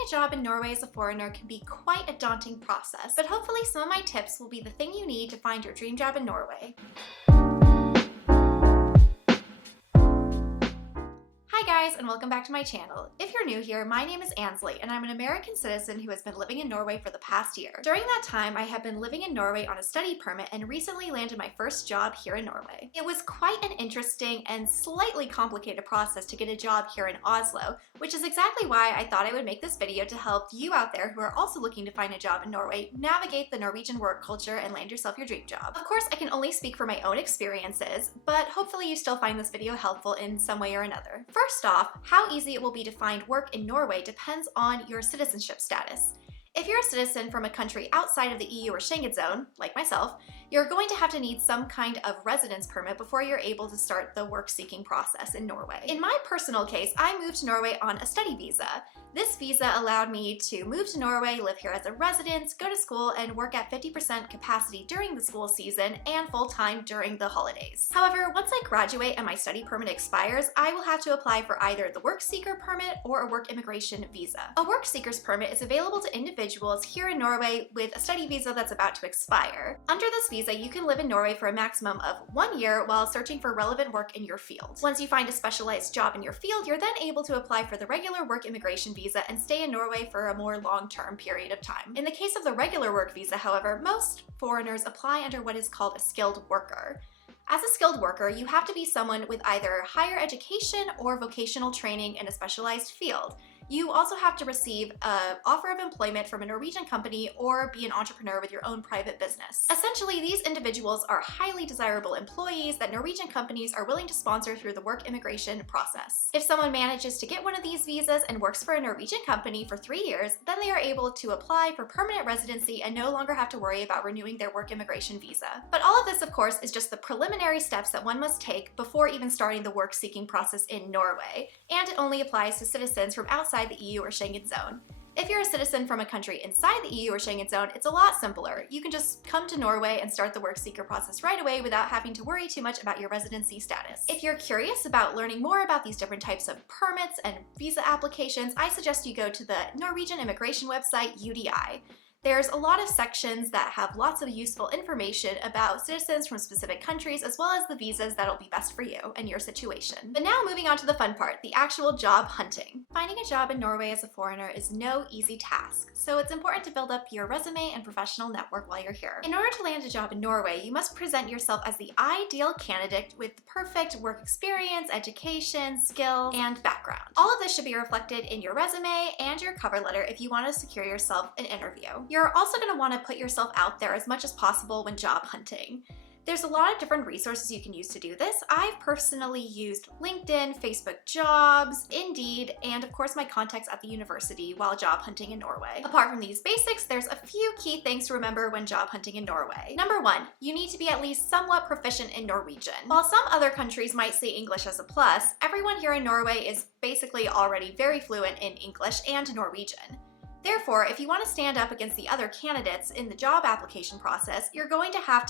Finding a job in Norway as a foreigner can be quite a daunting process, but hopefully some of my tips will be the thing you need to find your dream job in Norway. Hi guys, and welcome back to my channel. If you're new here, my name is Ansley, and I'm an American citizen who has been living in Norway for the past year. During that time, I have been living in Norway on a study permit and recently landed my first job here in Norway. It was quite an interesting and slightly complicated process to get a job here in Oslo, which is exactly why I thought I would make this video to help you out there who are also looking to find a job in Norway navigate the Norwegian work culture and land yourself your dream job. Of course, I can only speak for my own experiences, but hopefully you still find this video helpful in some way or another. First off, how easy it will be to find work in Norway depends on your citizenship status. If you're a citizen from a country outside of the EU or Schengen zone, like myself, you're going to have to need some kind of residence permit before you're able to start the work-seeking process in Norway. In my personal case, I moved to Norway on a study visa. This visa allowed me to move to Norway, live here as a resident, go to school, and work at 50% capacity during the school season and full-time during the holidays. However, once I graduate and my study permit expires, I will have to apply for either the work seeker permit or a work immigration visa. A work seeker's permit is available to individuals here in Norway with a study visa that's about to expire. Under this visa, you can live in Norway for a maximum of 1 year while searching for relevant work in your field. Once you find a specialized job in your field, you're then able to apply for the regular work immigration visa and stay in Norway for a more long-term period of time. In the case of the regular work visa, however, most foreigners apply under what is called a skilled worker. As a skilled worker, you have to be someone with either higher education or vocational training in a specialized field. You also have to receive an offer of employment from a Norwegian company or be an entrepreneur with your own private business. Essentially, these individuals are highly desirable employees that Norwegian companies are willing to sponsor through the work immigration process. If someone manages to get one of these visas and works for a Norwegian company for 3 years, then they are able to apply for permanent residency and no longer have to worry about renewing their work immigration visa. But all of this, of course, is just the preliminary steps that one must take before even starting the work-seeking process in Norway, and it only applies to citizens from outside the EU or Schengen zone. If you're a citizen from a country inside the EU or Schengen zone, it's a lot simpler. You can just come to Norway and start the work seeker process right away without having to worry too much about your residency status. If you're curious about learning more about these different types of permits and visa applications, I suggest you go to the Norwegian immigration website UDI. There's a lot of sections that have lots of useful information about citizens from specific countries as well as the visas that'll be best for you and your situation. But now moving on to the fun part, the actual job hunting. Finding a job in Norway as a foreigner is no easy task, so it's important to build up your resume and professional network while you're here. In order to land a job in Norway, you must present yourself as the ideal candidate with the perfect work experience, education, skill, and background. All of this should be reflected in your resume and your cover letter if you want to secure yourself an interview. You're also going to want to put yourself out there as much as possible when job hunting. There's a lot of different resources you can use to do this. I've personally used LinkedIn, Facebook Jobs, Indeed, and of course my contacts at the university while job hunting in Norway. Apart from these basics, there's a few key things to remember when job hunting in Norway. Number 1, you need to be at least somewhat proficient in Norwegian. While some other countries might see English as a plus, everyone here in Norway is basically already very fluent in English and Norwegian. Therefore, if you want to stand up against the other candidates in the job application process, you're going to have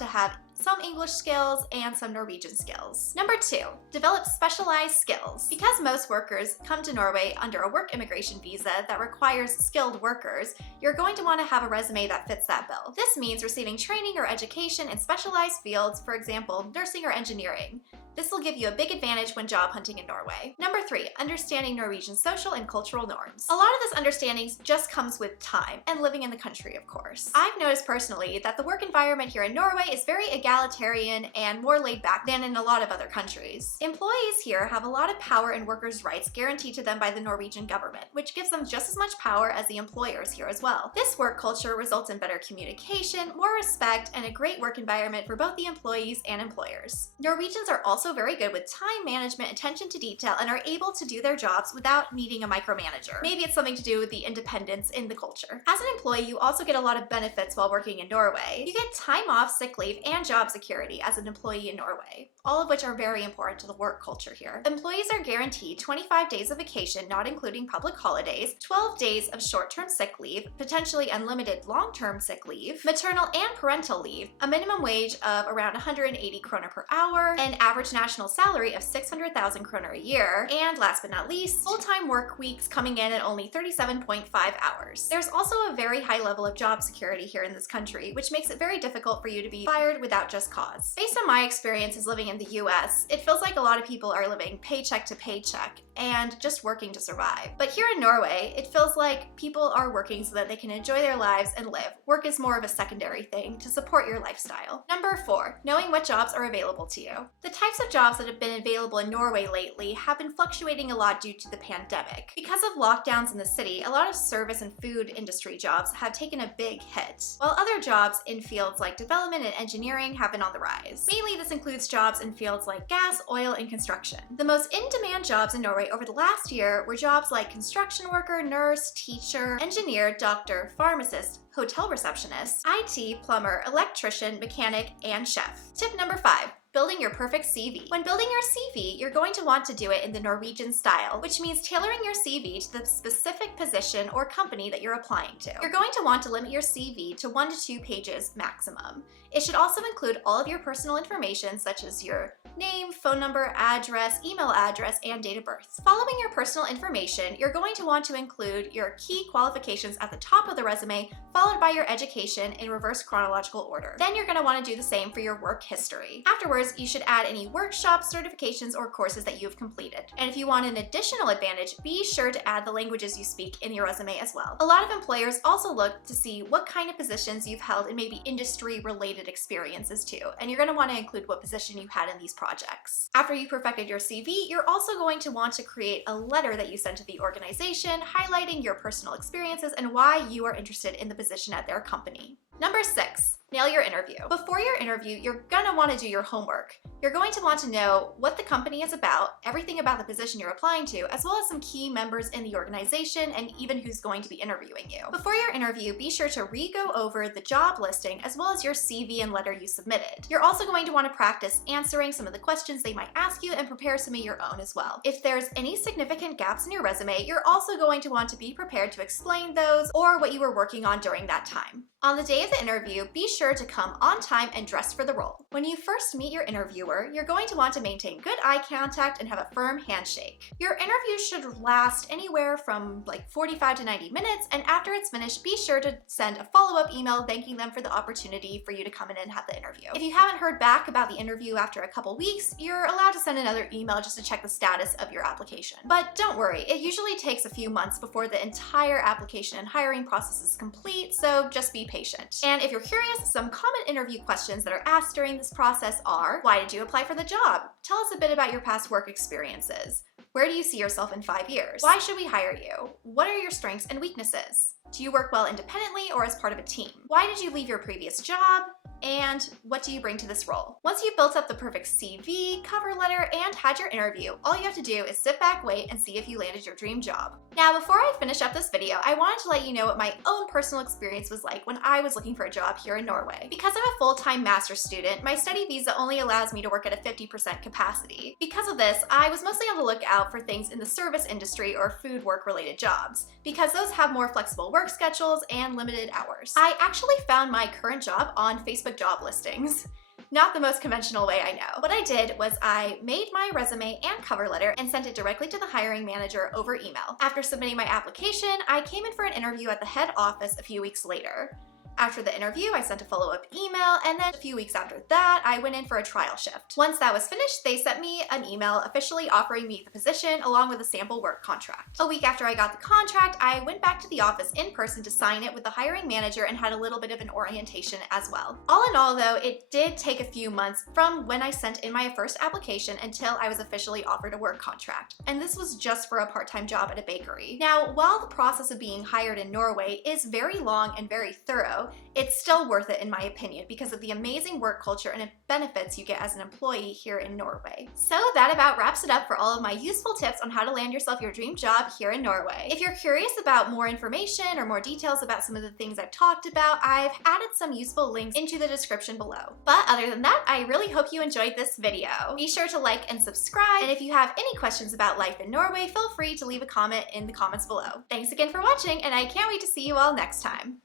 some English skills and some Norwegian skills. Number 2, develop specialized skills. Because most workers come to Norway under a work immigration visa that requires skilled workers, you're going to want to have a resume that fits that bill. This means receiving training or education in specialized fields, for example, nursing or engineering. This will give you a big advantage when job hunting in Norway. Number 3, understanding Norwegian social and cultural norms. A lot of this understanding just comes with time and living in the country, of course. I've noticed personally that the work environment here in Norway is very egalitarian and more laid back than in a lot of other countries. Employees here have a lot of power and workers' rights guaranteed to them by the Norwegian government, which gives them just as much power as the employers here as well. This work culture results in better communication, more respect, and a great work environment for both the employees and employers. Norwegians are also very good with time management, attention to detail, and are able to do their jobs without needing a micromanager. Maybe it's something to do with the independence in the culture. As an employee, you also get a lot of benefits while working in Norway. You get time off, sick leave, and job job security as an employee in Norway, all of which are very important to the work culture here. Employees are guaranteed 25 days of vacation, not including public holidays, 12 days of short-term sick leave, potentially unlimited long-term sick leave, maternal and parental leave, a minimum wage of around 180 kroner per hour, an average national salary of 600,000 kroner a year, and last but not least, full-time work weeks coming in at only 37.5 hours. There's also a very high level of job security here in this country, which makes it very difficult for you to be fired without just cause. Based on my experiences living in the US, it feels like a lot of people are living paycheck to paycheck and just working to survive. But here in Norway, it feels like people are working so that they can enjoy their lives and live. Work is more of a secondary thing to support your lifestyle. Number 4, knowing what jobs are available to you. The types of jobs that have been available in Norway lately have been fluctuating a lot due to the pandemic. Because of lockdowns in the city, a lot of service and food industry jobs have taken a big hit, while other jobs in fields like development and engineering have been on the rise. Mainly this includes jobs in fields like gas, oil, and construction. The most in-demand jobs in Norway over the last year were jobs like construction worker, nurse, teacher, engineer, doctor, pharmacist, hotel receptionist, IT, plumber, electrician, mechanic, and chef. Tip number 5. Building your perfect CV. When building your CV, you're going to want to do it in the Norwegian style, which means tailoring your CV to the specific position or company that you're applying to. You're going to want to limit your CV to 1 to 2 pages maximum. It should also include all of your personal information such as your name, phone number, address, email address, and date of birth. Following your personal information, you're going to want to include your key qualifications at the top of the resume, followed by your education in reverse chronological order. Then you're going to want to do the same for your work history. Afterwards, you should add any workshops, certifications, or courses that you've completed. And if you want an additional advantage, be sure to add the languages you speak in your resume as well. A lot of employers also look to see what kind of positions you've held in maybe industry-related experiences too, and you're going to want to include what position you had in these projects. After you perfected your CV, you're also going to want to create a letter that you send to the organization highlighting your personal experiences and why you are interested in the position at their company. Number 6. Nail your interview. Before your interview, you're gonna want to do your homework. You're going to want to know what the company is about, everything about the position you're applying to, as well as some key members in the organization and even who's going to be interviewing you. Before your interview, be sure to re-go over the job listing as well as your CV and letter you submitted. You're also going to want to practice answering some of the questions they might ask you and prepare some of your own as well. If there's any significant gaps in your resume, you're also going to want to be prepared to explain those or what you were working on during that time. On the day of the interview, be sure to come on time and dress for the role. When you first meet your interviewer, you're going to want to maintain good eye contact and have a firm handshake. Your interview should last anywhere from like 45 to 90 minutes, and after it's finished, be sure to send a follow-up email thanking them for the opportunity for you to come in and have the interview. If you haven't heard back about the interview after a couple weeks, you're allowed to send another email just to check the status of your application. But don't worry, it usually takes a few months before the entire application and hiring process is complete, so just be patient. And if you're curious, some common interview questions that are asked during this process are: why did you apply for the job? Tell us a bit about your past work experiences. Where do you see yourself in 5 years? Why should we hire you? What are your strengths and weaknesses? Do you work well independently or as part of a team? Why did you leave your previous job? And what do you bring to this role? Once you've built up the perfect CV, cover letter, and had your interview, all you have to do is sit back, wait, and see if you landed your dream job. Now, before I finish up this video, I wanted to let you know what my own personal experience was like when I was looking for a job here in Norway. Because I'm a full-time master's student, my study visa only allows me to work at a 50% capacity. Because of this, I was mostly on the lookout for things in the service industry or food work-related jobs, because those have more flexible work schedules and limited hours. I actually found my current job on Facebook job listings. Not the most conventional way, I know. What I did was I made my resume and cover letter and sent it directly to the hiring manager over email. After submitting my application, I came in for an interview at the head office a few weeks later. After the interview, I sent a follow-up email, and then a few weeks after that, I went in for a trial shift. Once that was finished, they sent me an email officially offering me the position along with a sample work contract. A week after I got the contract, I went back to the office in person to sign it with the hiring manager and had a little bit of an orientation as well. All in all though, it did take a few months from when I sent in my first application until I was officially offered a work contract. And this was just for a part-time job at a bakery. Now, while the process of being hired in Norway is very long and very thorough, it's still worth it in my opinion because of the amazing work culture and benefits you get as an employee here in Norway. So that about wraps it up for all of my useful tips on how to land yourself your dream job here in Norway. If you're curious about more information or more details about some of the things I've talked about, I've added some useful links into the description below. But other than that, I really hope you enjoyed this video. Be sure to like and subscribe, and if you have any questions about life in Norway, feel free to leave a comment in the comments below. Thanks again for watching, and I can't wait to see you all next time.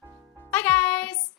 Bye guys!